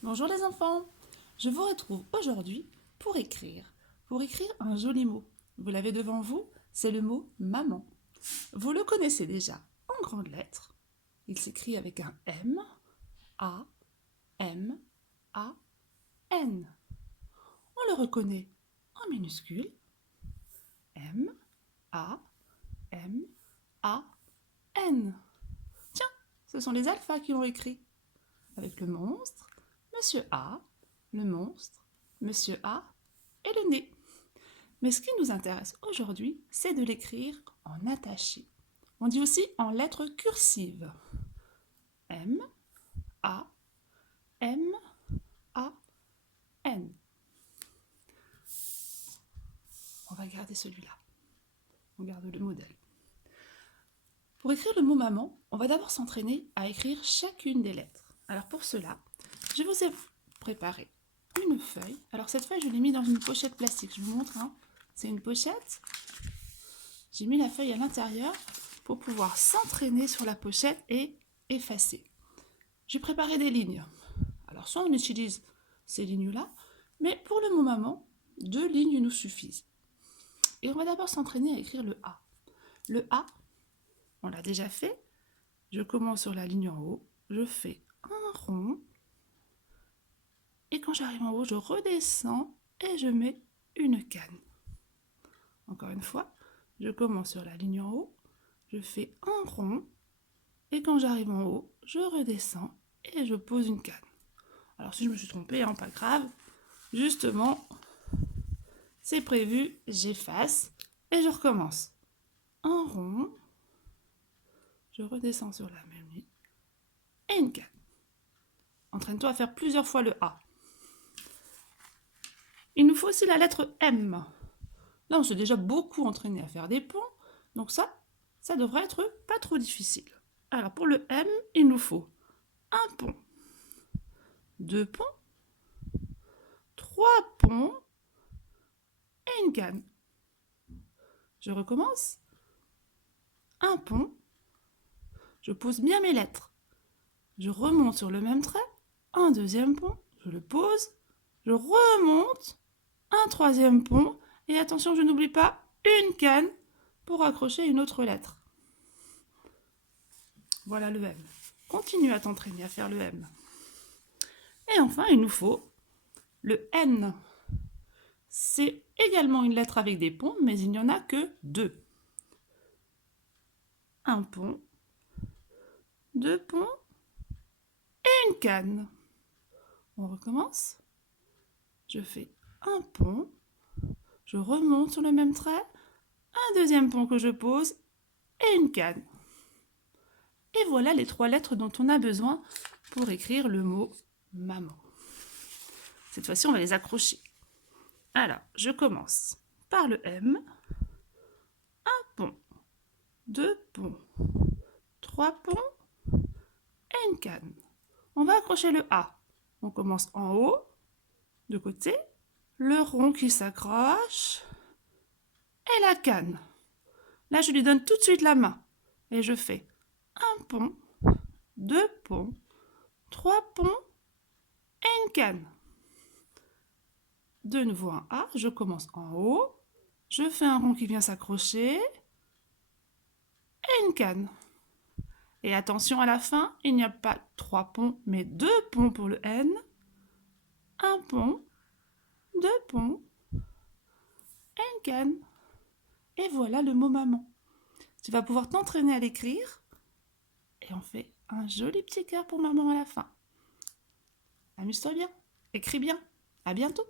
Bonjour les enfants, je vous retrouve aujourd'hui pour écrire un joli mot. Vous l'avez devant vous, c'est le mot maman. Vous le connaissez déjà en grandes lettres. Il s'écrit avec un M, A, M, A, N. On le reconnaît en minuscule, M, A, M, A, N. Tiens, ce sont les alphas qui l'ont écrit. Avec le monstre, Monsieur A, le monstre, Monsieur A et le nez. Mais ce qui nous intéresse aujourd'hui, c'est de l'écrire en attaché. On dit aussi en lettres cursives. M, A, M, A, N. On va garder celui-là. On garde le modèle. Pour écrire le mot maman, on va d'abord s'entraîner à écrire chacune des lettres. Alors pour cela, je vous ai préparé une feuille. Alors cette feuille, je l'ai mise dans une pochette plastique. Je vous montre, c'est une pochette. J'ai mis la feuille à l'intérieur pour pouvoir s'entraîner sur la pochette et effacer. J'ai préparé des lignes. Alors soit on utilise ces lignes-là, mais pour le mot maman, 2 lignes nous suffisent. Et on va d'abord s'entraîner à écrire le A. Le A, on l'a déjà fait. Je commence sur la ligne en haut, je fais un rond. Et quand j'arrive en haut, je redescends et je mets une canne. Encore une fois, je commence sur la ligne en haut, je fais un rond. Et quand j'arrive en haut, je redescends et je pose une canne. Alors si je me suis trompée, pas grave. Justement, c'est prévu, j'efface et je recommence. Un rond, je redescends sur la même ligne et une canne. Entraîne-toi à faire plusieurs fois le A. Il nous faut aussi la lettre M. Là, on s'est déjà beaucoup entraîné à faire des ponts, donc ça devrait être pas trop difficile. Alors pour le M, il nous faut un pont, 2 ponts, 3 ponts et une canne. Je recommence. Un pont, je pose bien mes lettres. Je remonte sur le même trait, un deuxième pont, je le pose, je remonte, un troisième pont, et attention, je n'oublie pas une canne pour accrocher une autre lettre. Voilà le M. Continue à t'entraîner à faire le M. Et enfin, il nous faut le N. C'est également une lettre avec des ponts, mais il n'y en a que 2. Un pont, 2 ponts et une canne. On recommence. Je fais un pont, je remonte sur le même trait, un deuxième pont que je pose et une canne. Et voilà les 3 lettres dont on a besoin pour écrire le mot maman. Cette fois-ci, on va les accrocher. Alors, je commence par le M. Un pont, 2 ponts, 3 ponts et une canne. On va accrocher le A. On commence en haut, de côté, le rond qui s'accroche et la canne. Là, je lui donne tout de suite la main et je fais un pont, 2 ponts, 3 ponts et une canne. De nouveau un A, je commence en haut, je fais un rond qui vient s'accrocher et une canne. Et attention à la fin, il n'y a pas 3 ponts, mais 2 ponts pour le N. Un pont, 2 ponts et une canne. Et voilà le mot maman. Tu vas pouvoir t'entraîner à l'écrire et on fait un joli petit cœur pour maman à la fin. Amuse-toi bien, écris bien. À bientôt.